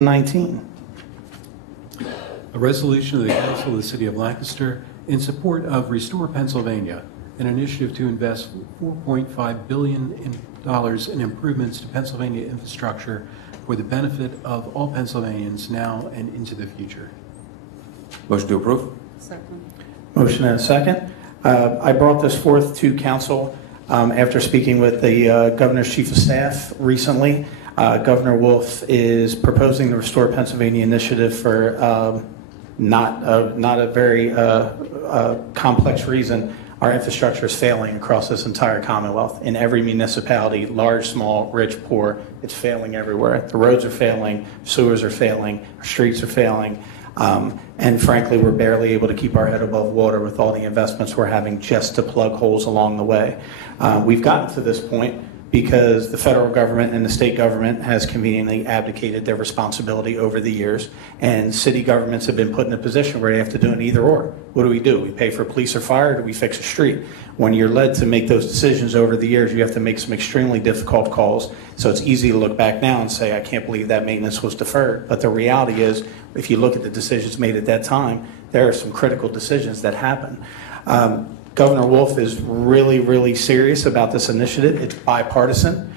19. A resolution of the Council of the City of Lancaster in support of Restore Pennsylvania, an initiative to invest $4.5 billion in improvements to Pennsylvania infrastructure for the benefit of all Pennsylvanians now and into the future. Motion to approve. Second. Motion and a second. I brought this forth to council after speaking with the governor's chief of staff recently. Governor Wolf is proposing the Restore Pennsylvania initiative for not a very complex reason. Our infrastructure is failing across this entire Commonwealth. In every municipality, large, small, rich, poor, it's failing everywhere. The roads are failing, sewers are failing, our streets are failing, and frankly, we're barely able to keep our head above water with all the investments we're having just to plug holes along the way. We've gotten to this point because the federal government and the state government has conveniently abdicated their responsibility over the years, and city governments have been put in a position where they have to do an either or. What do? We pay for police or fire, or do we fix a street? When you're led to make those decisions over the years, you have to make some extremely difficult calls. So it's easy to look back now and say, I can't believe that maintenance was deferred. But the reality is, if you look at the decisions made at that time, there are some critical decisions that happen. Governor Wolf is really, really serious about this initiative. It's bipartisan.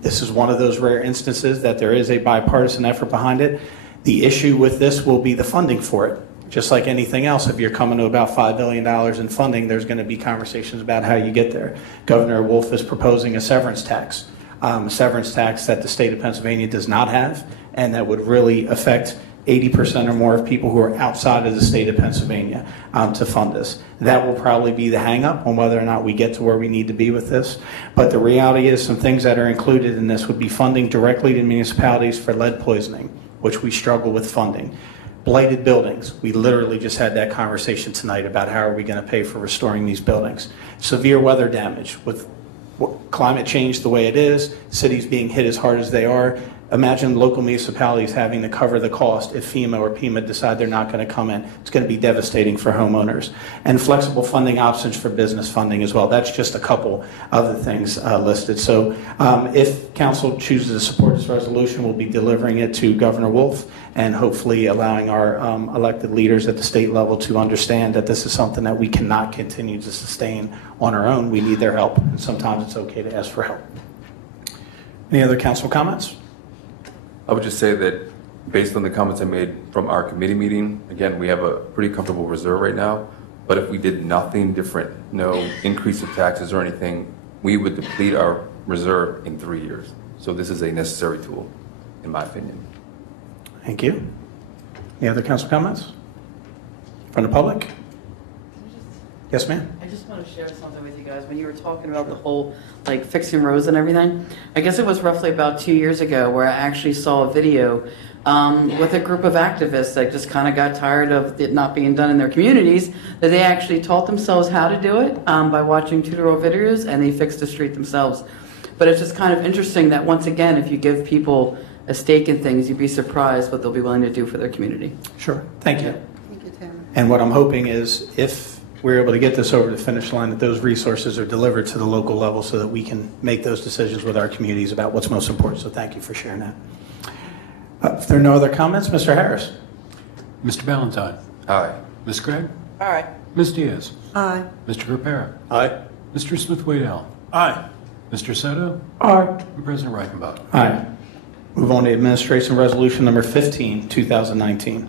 This is one of those rare instances that there is a bipartisan effort behind it. The issue with this will be the funding for it. Just like anything else, if you're coming to about $5 billion in funding, there's going to be conversations about how you get there. Governor Wolf is proposing a severance tax that the state of Pennsylvania does not have, and that would really affect 80% or more of people who are outside of the state of Pennsylvania to fund this. That will probably be the hang-up on whether or not we get to where we need to be with this. But the reality is some things that are included in this would be funding directly to municipalities for lead poisoning, which we struggle with funding. Blighted buildings. We literally just had that conversation tonight about how are we going to pay for restoring these buildings. Severe weather damage with climate change the way it is, cities being hit as hard as they are. Imagine local municipalities having to cover the cost if FEMA or PEMA decide they're not going to come in. It's going to be devastating for homeowners. And flexible funding options for business funding as well. That's just a couple of the things listed. So if council chooses to support this resolution, we'll be delivering it to Governor Wolf and hopefully allowing our elected leaders at the state level to understand that this is something that we cannot continue to sustain on our own. We need their help. And sometimes it's okay to ask for help. Any other council comments? I would just say that based on the comments I made from our committee meeting, again, we have a pretty comfortable reserve right now, but if we did nothing different, no increase of taxes or anything, we would deplete our reserve in 3 years. So this is a necessary tool, in my opinion. Thank you. Any other council comments from the public? Yes, ma'am. I just want to share something with you guys. When you were talking about the whole, like, fixing roads and everything, I guess it was roughly about 2 years ago where I actually saw a video with a group of activists that just kind of got tired of it not being done in their communities, that they actually taught themselves how to do it by watching tutorial videos, and they fixed the street themselves. But it's just kind of interesting that, once again, if you give people a stake in things, you'd be surprised what they'll be willing to do for their community. Sure. Thank you. Thank you, Tamara. And what I'm hoping is if we're able to get this over the finish line, that those resources are delivered to the local level so that we can make those decisions with our communities about what's most important. So thank you for sharing that. If there are no other comments, Mr. Harris. Mr. Ballantyne. Aye. Ms. Craig. Aye. Ms. Diaz. Aye. Mr. Ripera. Aye. Mr. Smith-Waddell. Aye. Mr. Soto. Aye. And President Reichenbach. Aye. Move on to Administration Resolution Number 15, 2019.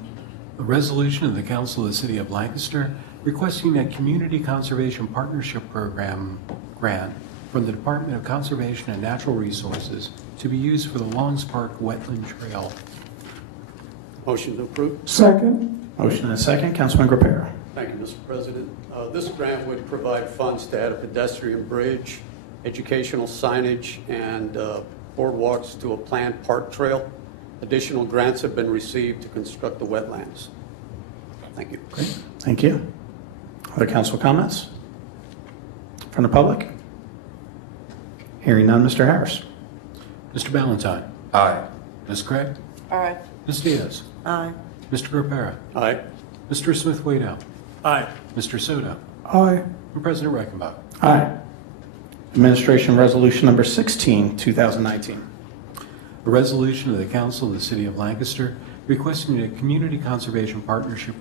A resolution of the Council of the City of Lancaster requesting a Community Conservation Partnership Program grant from the Department of Conservation and Natural Resources to be used for the Longs Park Wetland Trail. Motion to approve. Second. Motion and a second. Councilman Ripera. Thank you, Mr. President. This grant would provide funds to add a pedestrian bridge, educational signage, and boardwalks to a planned park trail. Additional grants have been received to construct the wetlands. Thank you. Great. Thank you. Other council comments from the public? Hearing none, Mr. Harris. Mr. Ballantyne. Aye. Ms. Craig. Aye. Ms. Diaz. Aye. Mr. Ripera. Aye. Mr. Smith-Waddell. Aye. Mr. Soto. Aye. And President Reichenbach. Aye. Administration Resolution Number 16, 2019. A resolution of the Council of the City of Lancaster requesting a Community Conservation Partnership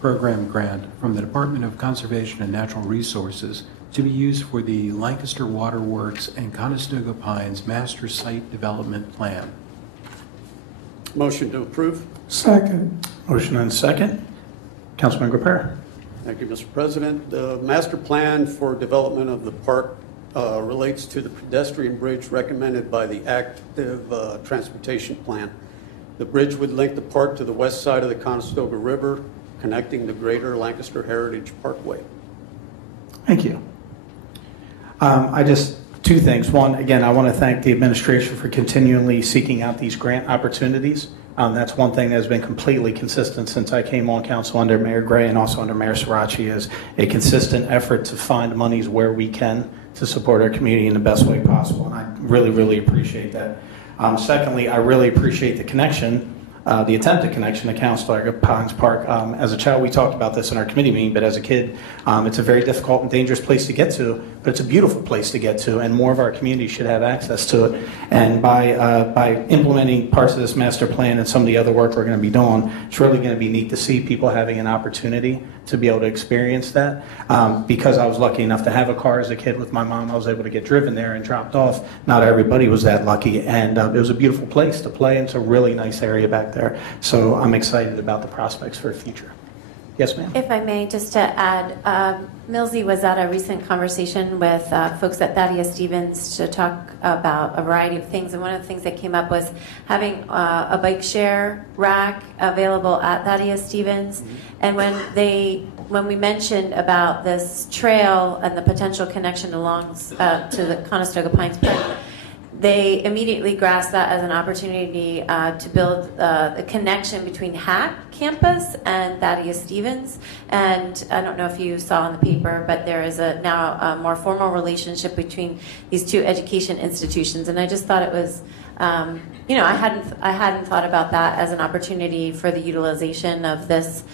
Program grant from the Department of Conservation and Natural Resources to be used for the Lancaster Waterworks and Conestoga Pines Master Site Development Plan. Motion to approve. Second. Motion and second. Councilman Gripera. Thank you, Mr. President. The master plan for development of the park relates to the pedestrian bridge recommended by the active transportation plan. The bridge would link the park to the west side of the Conestoga River, connecting the greater Lancaster Heritage Parkway. Thank you. Two things. One, again, I want to thank the administration for continually seeking out these grant opportunities. That's one thing that has been completely consistent since I came on council under Mayor Gray and also under Mayor Sirachi, is a consistent effort to find monies where we can to support our community in the best way possible. And I really, really appreciate that. Secondly, I really appreciate the connection, the attempted connection to Conestoga Pines Park. As a child, we talked about this in our committee meeting, but as a kid, it's a very difficult and dangerous place to get to, but it's a beautiful place to get to, and more of our community should have access to it. And by implementing parts of this master plan and some of the other work we're going to be doing, it's really going to be neat to see people having an opportunity to be able to experience that. Because I was lucky enough to have a car as a kid with my mom, I was able to get driven there and dropped off. Not everybody was that lucky, and it was a beautiful place to play, and it's a really nice area back there. So I'm excited about the prospects for the future. Yes, ma'am. If I may, just to add, Millsy was at a recent conversation with folks at Thaddeus Stevens to talk about a variety of things, and one of the things that came up was having a bike share rack available at Thaddeus Stevens. And when we mentioned about this trail and the potential connection along to the Conestoga Pines Park, they immediately grasped that as an opportunity to build a connection between Hack campus and Thaddeus Stevens. And I don't know if you saw in the paper, but there is now a more formal relationship between these two education institutions. And I just thought it was, I hadn't thought about that as an opportunity for the utilization of this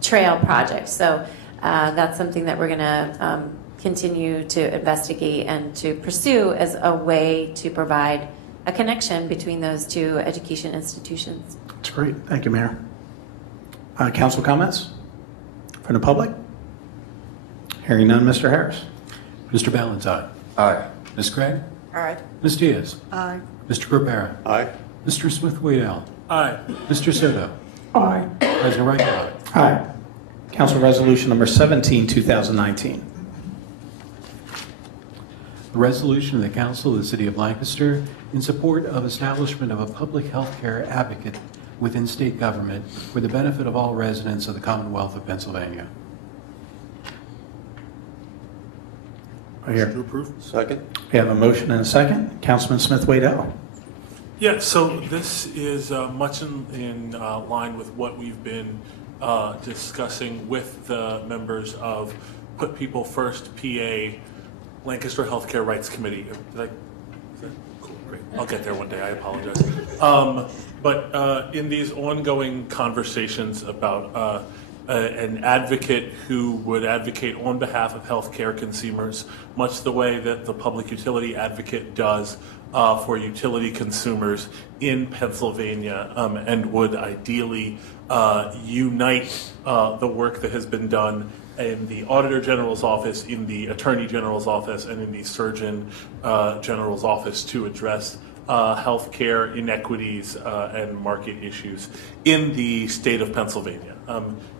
trail project. So that's something that we're going to continue to investigate and to pursue as a way to provide a connection between those two education institutions. That's great. Thank you, Mayor. Council comments from the public? Hearing none, Mr. Harris. Mr. Valentine. Aye. Ms. Craig. Aye. Ms. Diaz. Aye. Mr. Gripera. Aye. Mr. Smith-Waddell. Aye. Mr. Soto. Aye. President Wright. Aye. Aye. Council Resolution number 17, 2019. A resolution of the Council of the City of Lancaster in support of establishment of a public health care advocate within state government for the benefit of all residents of the Commonwealth of Pennsylvania. Right here. To approve. Second. We have a motion and a second. Councilman Smith-Waddell. Yeah, so this is much in line with what we've been discussing with the members of Put People First PA Lancaster Healthcare Rights Committee. Is that cool? Great. I'll get there one day. I apologize. But in these ongoing conversations about an advocate who would advocate on behalf of healthcare consumers, much the way that the Public Utility Advocate does for utility consumers in Pennsylvania, and would ideally unite the work that has been done in the Auditor General's office, in the Attorney General's office, and in the Surgeon General's office to address healthcare inequities and market issues in the state of Pennsylvania.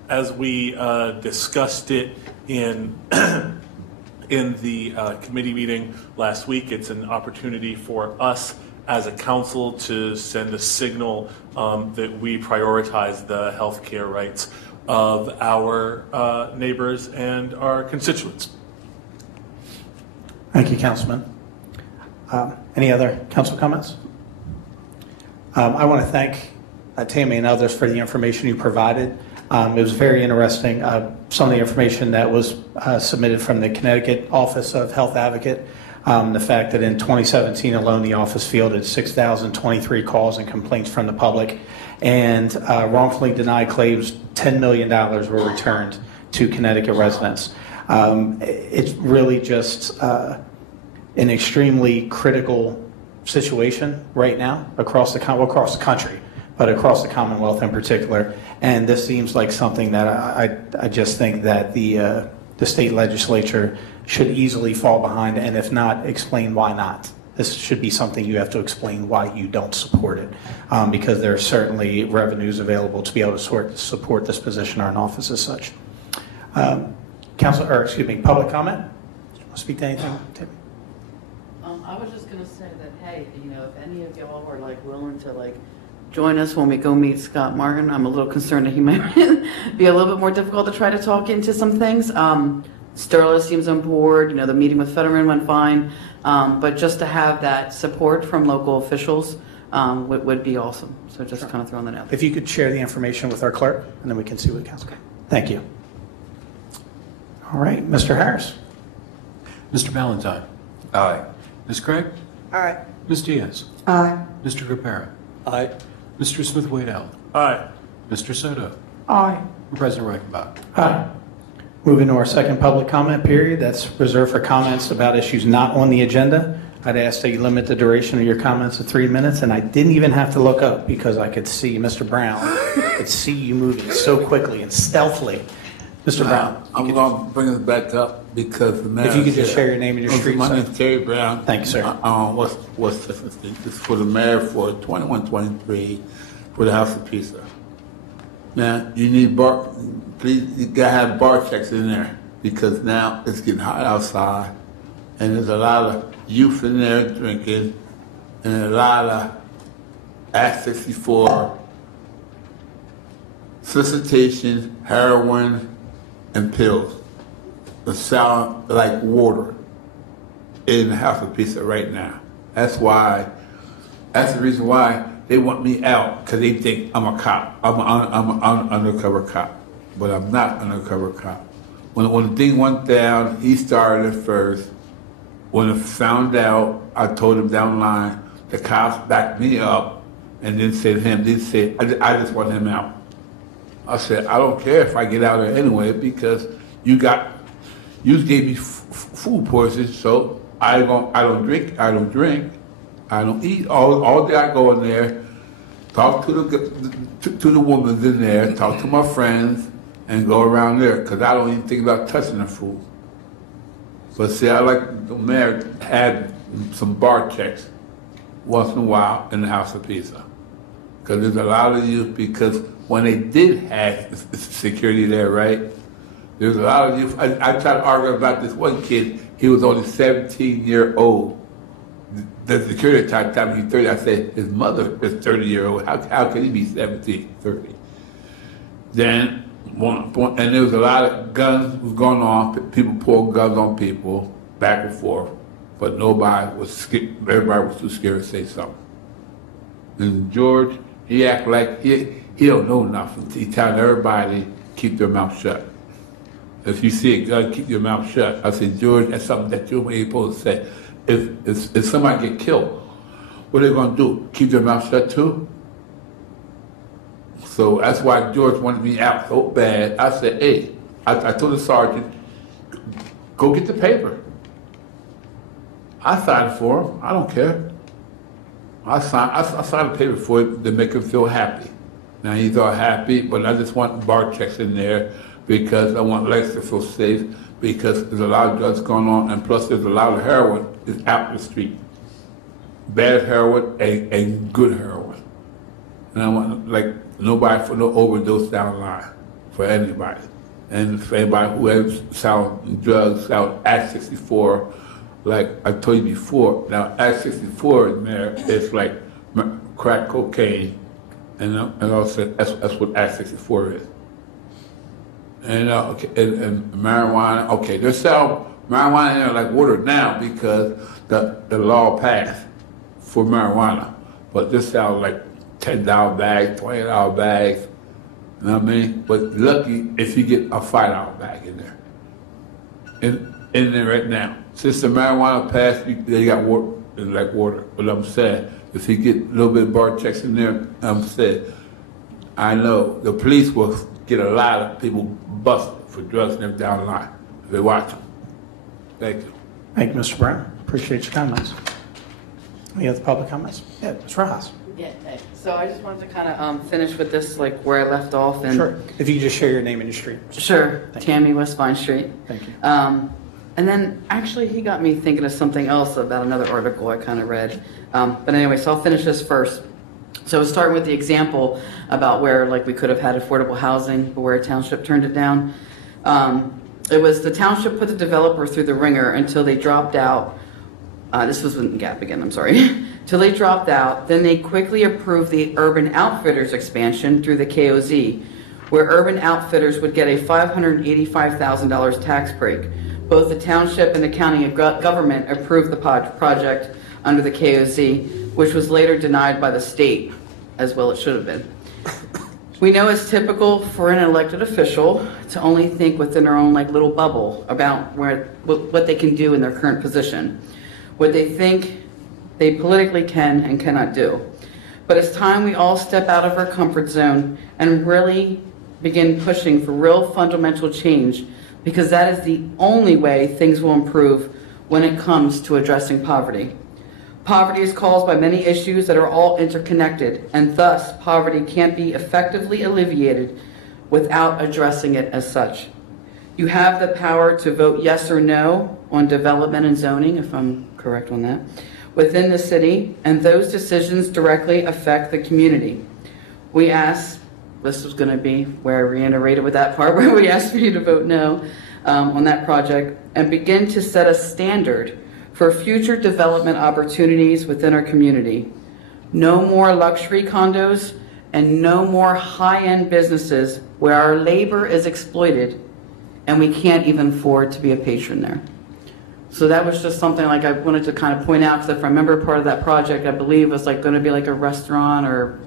As we discussed it in the committee meeting last week, it's an opportunity for us as a council to send a signal that we prioritize the healthcare rights of our neighbors and our constituents. Thank you, Councilman. Any other council comments? I want to thank Tammy and others for the information you provided. It was very interesting. Some of the information that was submitted from the Connecticut Office of Health Advocate, the fact that in 2017 alone, the office fielded 6,023 calls and complaints from the public, and wrongfully denied claims, $10 million were returned to Connecticut residents. It's really just an extremely critical situation right now across the country, but across the Commonwealth in particular. And this seems like something that I just think that the state legislature should easily fall behind, and if not, explain why not. This should be something you have to explain why you don't support it, because there are certainly revenues available to be able to support this position or an office as such. Public comment? Do you want to speak to anything, Tim? I was just gonna say that, hey, if any of y'all were willing to join us when we go meet Scott Morgan, I'm a little concerned that he might be a little bit more difficult to try to talk into some things. Sterling seems on board. The meeting with Fetterman went fine, but just to have that support from local officials would be awesome. So just kind of throwing that out there. If you could share the information with our clerk, and then we can see what council. Okay. Thank you. All right, Mr. Harris. Mr. Valentine. Aye. Ms. Craig. Aye. Ms. Diaz. Aye. Mr. Capera. Aye. Mr. Smith-Waddell. Aye. Mr. Soto. Aye. And President Reichenbach. Aye. Moving to our second public comment period, that's reserved for comments about issues not on the agenda. I'd ask that you limit the duration of your comments to 3 minutes, and I didn't even have to look up because I could see Mr. Brown. I could see you moving so quickly and stealthily. Mr. Brown. I'm going to bring us back up because the mayor. If you could just share your name and your street. My name is Terry Brown. Thank you, sir. What's this is for the mayor for 2123 for the House of Pizza. Now, you need please, you got to have bar checks in there because now it's getting hot outside and there's a lot of youth in there drinking and a lot of Act 64 solicitation, heroin, and pills that sound like water in the House of Pizza right now. That's the reason why they want me out, because they think I'm a cop. I'm an undercover cop, but I'm not an undercover cop. When the thing went down, he started it first. When I found out, I told him down the line, the cops backed me up and then said I just want him out. I said, I don't care if I get out there anyway because you gave me food poisoning, so I don't drink, I don't eat. All day I go in there, talk to the women in there, talk to my friends, and go around there because I don't even think about touching the food. But see, I like the mayor had some bar checks once in a while in the House of Pizza because there's a lot of youth because when they did have security there, right? There was a lot of youth. I tried to argue about this one kid. He was only 17-year-old. The security type time he's 30. I said his mother is 30-year-old. How can he be 17, 30? Then and there was a lot of guns was going on. People pulled guns on people back and forth, but nobody was scared. Everybody was too scared to say something. And George, he act like he don't know nothing. He telling everybody keep their mouth shut. If you see a gun, keep your mouth shut. I said, George, that's something that you ain't supposed to say. If somebody get killed, what are they gonna do? Keep their mouth shut too? So that's why George wanted me out so bad. I said, hey, I told the sergeant, go get the paper. I signed for him. I don't care. I signed the paper for it to make him feel happy. Now he's all happy, but I just want bar checks in there because I want Lex to feel safe because there's a lot of drugs going on and plus there's a lot of heroin is out the street. Bad heroin and good heroin. And I want nobody for no overdose down the line for anybody. And for anybody who has sound drugs, sound Act 64, like I told you before. Now Act 64 in there is like crack cocaine, and also that's what Act 64 is. And and marijuana. Okay, they sell marijuana in there like water now because the law passed for marijuana, but this sounds like $10 bags, $20 bags. You know what I mean? But lucky if you get a $5 bag in there. In there right now. Since the marijuana passed, they got water, like water. But I'm saying, if you get a little bit of bar checks in there, I'm saying, I know the police will get a lot of people busted for drugs and everything down the line. If they watch them. Thank you. Thank you, Mr. Brown. Appreciate your comments. Any other public comments? Yeah, Mr. Haas. Yeah, so I just wanted to kind of finish with this, like where I left off. And Sure. If you could just share your name and your street. Sure, Thank Tammy, West Vine Street. Thank you. And then actually he got me thinking of something else about another article I kind of read. But anyway, so I'll finish this first. So starting with the example about where like we could have had affordable housing, but where a township turned it down. It was the township put the developer through the ringer until they dropped out. This was in Gap again, I'm sorry. Till they dropped out, then they quickly approved the Urban Outfitters expansion through the KOZ, where Urban Outfitters would get a $585,000 tax break. Both the township and the county government approved the project under the KOZ, which was later denied by the state, as well it should have been. We know it's typical for an elected official to only think within their own like little bubble about what they can do in their current position, what they think they politically can and cannot do. But it's time we all step out of our comfort zone and really begin pushing for real fundamental change, because that is the only way things will improve when it comes to addressing poverty. Poverty is caused by many issues that are all interconnected, and thus poverty can't be effectively alleviated without addressing it as such. You have the power to vote yes or no on development and zoning, if I'm correct on that, within the city, and those decisions directly affect the community. We asked, this was going to be where I reiterated with that part, where we asked for you to vote no on that project and begin to set a standard for future development opportunities within our community. No more luxury condos and no more high-end businesses where our labor is exploited and we can't even afford to be a patron there. So that was just something like I wanted to kind of point out, because if I remember part of that project, I believe was like going to be like a restaurant or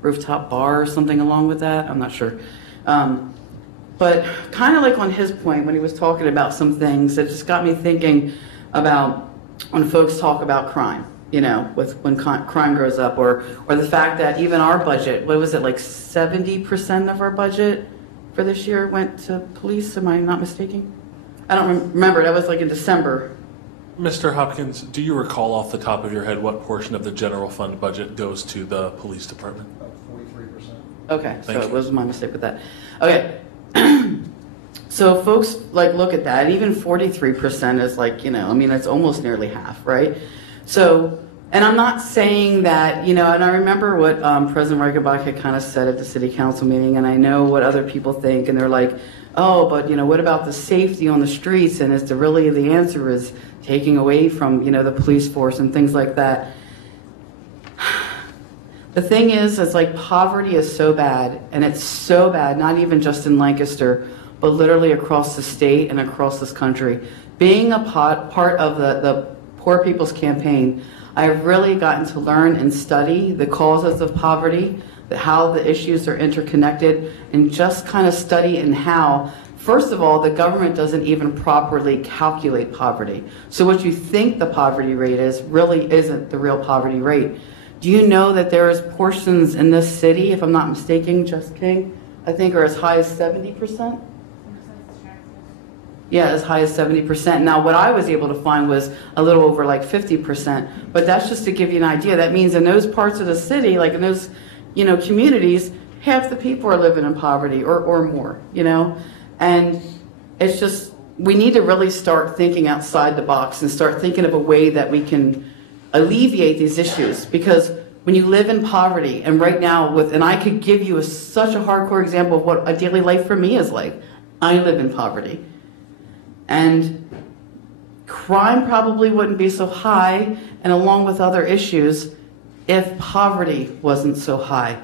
rooftop bar or something along with that. I'm not sure. But kind of like on his point when he was talking about some things, it just got me thinking about when folks talk about crime, you know, with when crime grows up, or the fact that even our budget, what was it, like 70% of our budget for this year went to police? Am I not mistaken? I don't remember. That was like in December. Mr. Hopkins, do you recall off the top of your head what portion of the general fund budget goes to the police department? About 43%. Okay, Thank so you. it was my mistake with that. Okay. So folks like look at that, even 43% is like, you know, I mean, it's almost nearly half, right? So, and I'm not saying that, you know, and I remember what President Reichenbach had kind of said at the city council meeting, and I know what other people think, and they're like, oh, but, you know, what about the safety on the streets? And is the answer is taking away from, you know, the police force and things like that. The thing is, it's like poverty is so bad, and it's so bad, not even just in Lancaster, but literally across the state and across this country. Being a part of the Poor People's Campaign, I've really gotten to learn and study the causes of poverty, how the issues are interconnected, and just kind of study in how, first of all, the government doesn't even properly calculate poverty. So what you think the poverty rate is really isn't the real poverty rate. Do you know that there is portions in this city, if I'm not mistaken, Just King, I think are as high as 70%? Yeah, as high as 70%. Now, what I was able to find was a little over like 50%. But that's just to give you an idea. That means in those parts of the city, like in those, you know, communities, half the people are living in poverty or more, you know? And it's just, we need to really start thinking outside the box and start thinking of a way that we can alleviate these issues. Because when you live in poverty, and right now, and I could give you such a hardcore example of what a daily life for me is like. I live in poverty. And crime probably wouldn't be so high, and along with other issues, if poverty wasn't so high.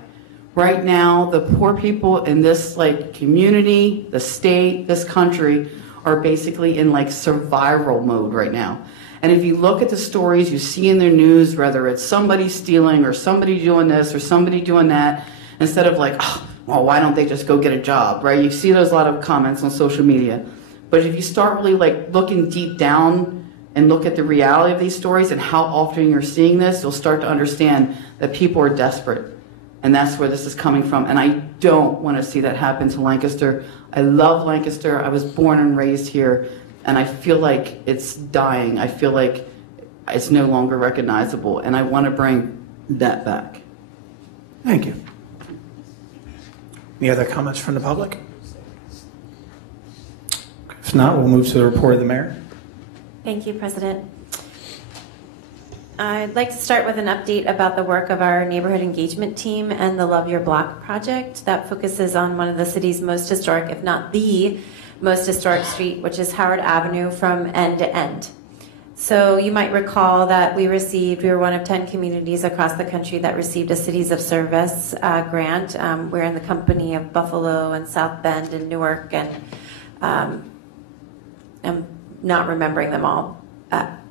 Right now, the poor people in this like community, the state, this country are basically in like survival mode right now. And if you look at the stories you see in the news, whether it's somebody stealing or somebody doing this or somebody doing that, instead of like, oh, well, why don't they just go get a job, right? You see those a lot of comments on social media. But if you start really like looking deep down and look at the reality of these stories and how often you're seeing this, you'll start to understand that people are desperate. And that's where this is coming from. And I don't want to see that happen to Lancaster. I love Lancaster. I was born and raised here. And I feel like it's dying. I feel like it's no longer recognizable, and I want to bring that back. Thank you. Any other comments from the public? If not, we'll move to the report of the mayor. Thank you, President. I'd like to start with an update about the work of our neighborhood engagement team and the Love Your Block project that focuses on one of the city's most historic, if not the most historic street, which is Howard Avenue from end to end. So you might recall that we were one of 10 communities across the country that received a Cities of Service grant. We're in the company of Buffalo and South Bend and Newark, and I'm not remembering them all.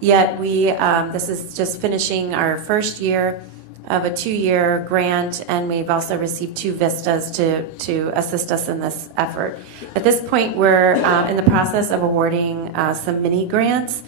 Yet this is just finishing our first year of a 2-year grant, and we've also received 2 vistas to assist us in this effort. At this point, we're in the process of awarding some mini grants.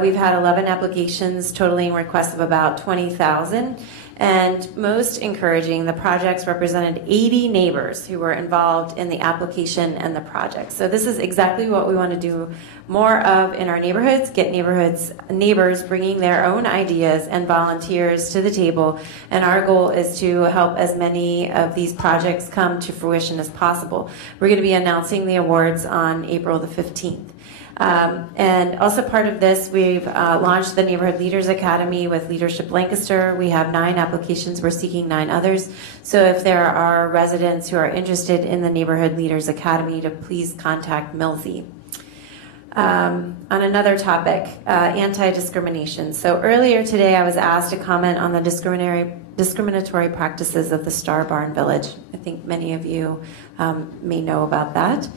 We've had 11 applications totaling requests of about $20,000. And most encouraging, the projects represented 80 neighbors who were involved in the application and the project. So this is exactly what we want to do more of in our neighborhoods, get neighbors bringing their own ideas and volunteers to the table. And our goal is to help as many of these projects come to fruition as possible. We're going to be announcing the awards on April the 15th. And also part of this, we've launched the Neighborhood Leaders Academy with Leadership Lancaster. We have 9 applications. We're seeking 9 others. So if there are residents who are interested in the Neighborhood Leaders Academy, to please contact Milsey. On another topic, anti-discrimination. So earlier today, I was asked to comment on the discriminatory practices of the Star Barn Village. I think many of you may know about that.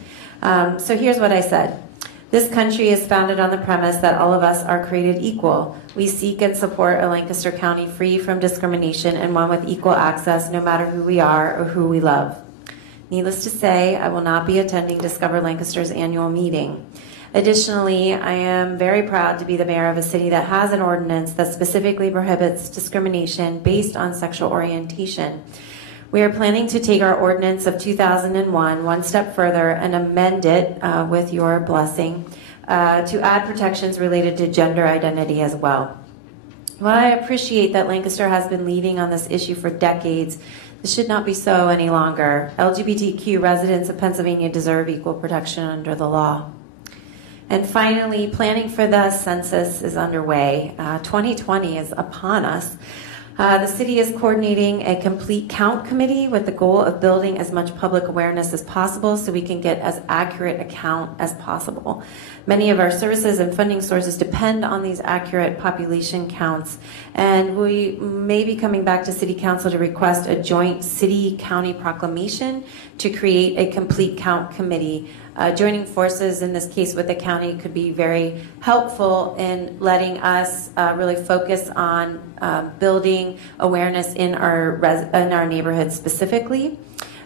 So here's what I said. This country is founded on the premise that all of us are created equal. We seek and support a Lancaster County free from discrimination and one with equal access no matter who we are or who we love. Needless to say, I will not be attending Discover Lancaster's annual meeting. Additionally, I am very proud to be the mayor of a city that has an ordinance that specifically prohibits discrimination based on sexual orientation. We are planning to take our ordinance of 2001 one step further and amend it, with your blessing, to add protections related to gender identity as well. While I appreciate that Lancaster has been leading on this issue for decades, this should not be so any longer. LGBTQ residents of Pennsylvania deserve equal protection under the law. And finally, planning for the census is underway. 2020 is upon us. The city is coordinating a complete count committee with the goal of building as much public awareness as possible so we can get as accurate a count as possible. Many of our services and funding sources depend on these accurate population counts, and we may be coming back to City Council to request a joint city-county proclamation to create a complete count committee. Joining forces in this case with the county could be very helpful in letting us really focus on building awareness in our neighborhood specifically.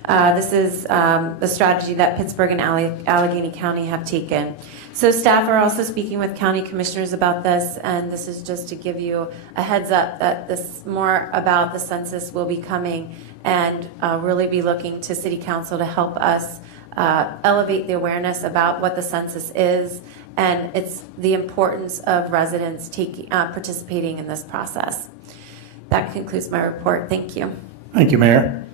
This is the strategy that Pittsburgh and Allegheny County have taken. So staff are also speaking with county commissioners about this, and this is just to give you a heads up that this more about the census will be coming, and really be looking to City Council to help us elevate the awareness about what the census is and it's the importance of residents participating in this process. That concludes my report. Thank you. Thank you, Mayor.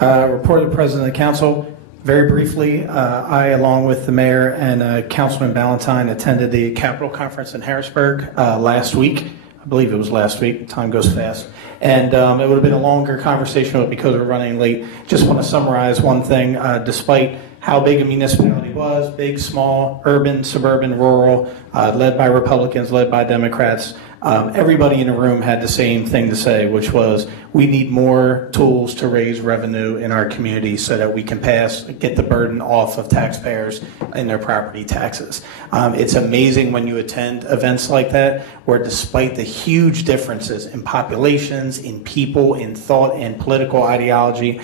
Report of the President of the Council. Very briefly, I, along with the Mayor and Councilman Ballantyne, attended the Capitol Conference in Harrisburg last week. I believe it was last week. Time goes fast. And it would have been a longer conversation, but because we're running late, just want to summarize one thing. Despite how big a municipality was, big, small, urban, suburban, rural, led by Republicans, led by Democrats, everybody in the room had the same thing to say, which was we need more tools to raise revenue in our community so that we can get the burden off of taxpayers in their property taxes. It's amazing when you attend events like that, where despite the huge differences in populations, in people, in thought, and political ideology,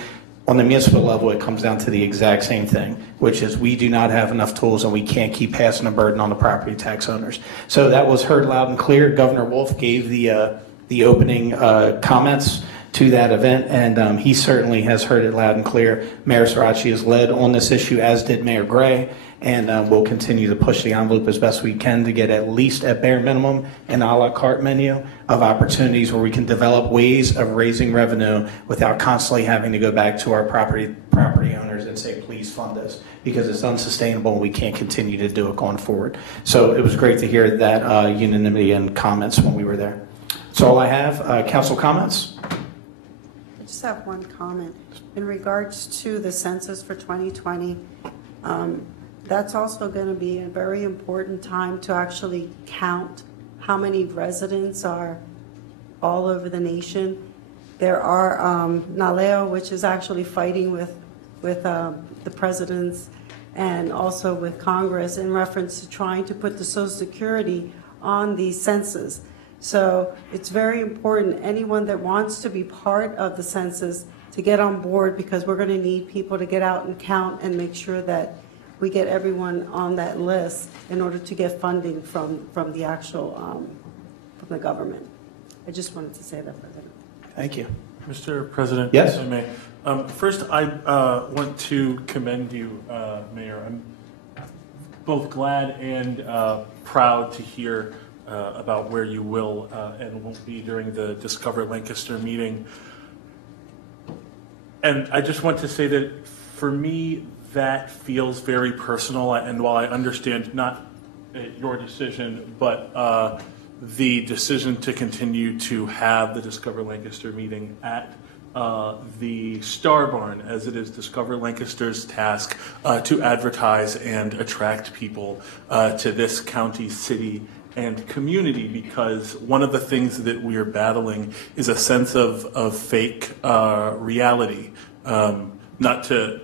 on the municipal level, it comes down to the exact same thing, which is we do not have enough tools and we can't keep passing the burden on the property tax owners. So that was heard loud and clear. Governor Wolf gave the opening comments to that event, and he certainly has heard it loud and clear. Mayor Srirachi has led on this issue, as did Mayor Gray, and we'll continue to push the envelope as best we can to get at least at bare minimum an a la carte menu of opportunities where we can develop ways of raising revenue without constantly having to go back to our property owners and say, please fund us, because it's unsustainable and we can't continue to do it going forward. So it was great to hear that unanimity and comments when we were there. That's all I have. Council comments? I just have one comment. In regards to the census for 2020, that's also going to be a very important time to actually count how many residents are all over the nation. There are Naleo, which is actually fighting with the presidents and also with Congress in reference to trying to put the Social Security on the census. So it's very important, anyone that wants to be part of the census, to get on board, because we're going to need people to get out and count and make sure that we get everyone on that list in order to get funding from the actual, from the government. I just wanted to say that, President. Thank you. Mr. President, yes, if I may. First, I want to commend you, Mayor. I'm both glad and proud to hear about where you will and won't be during the Discover Lancaster meeting. And I just want to say that for me, that feels very personal. And while I understand not your decision, but the decision to continue to have the Discover Lancaster meeting at the Star Barn, as it is Discover Lancaster's task to advertise and attract people to this county, city, and community, because one of the things that we are battling is a sense of fake reality. Not to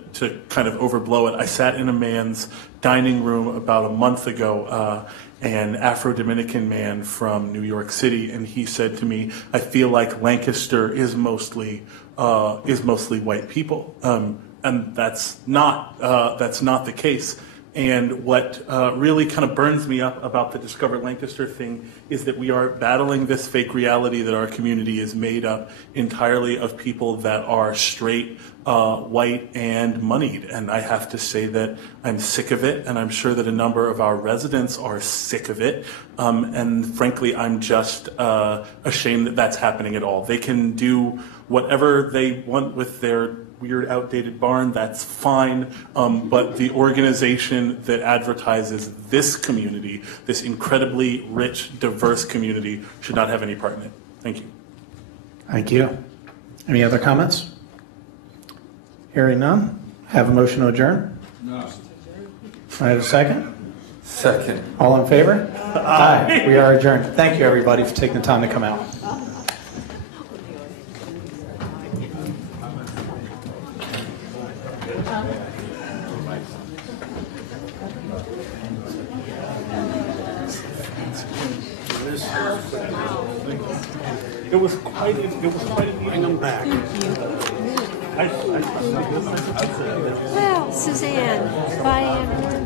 kind of overblow it, I sat in a man's dining room about a month ago, an Afro-Dominican man from New York City, and he said to me, I feel like Lancaster is mostly white people. And that's not the case. And what really kind of burns me up about the Discover Lancaster thing is that we are battling this fake reality that our community is made up entirely of people that are straight, white, and moneyed. And I have to say that I'm sick of it, and I'm sure that a number of our residents are sick of it. And frankly, I'm just ashamed that that's happening at all. They can do whatever they want with their weird, outdated barn, that's fine. But the organization that advertises this community, this incredibly rich, diverse community, should not have any part in it. Thank you. Thank you. Any other comments? Hearing none. Have a motion to adjourn? No. I have a second? Second. All in favor? Aye. We are adjourned. Thank you, everybody, for taking the time to come out. It was quite bring them back. Well, Suzanne, bye, everyone.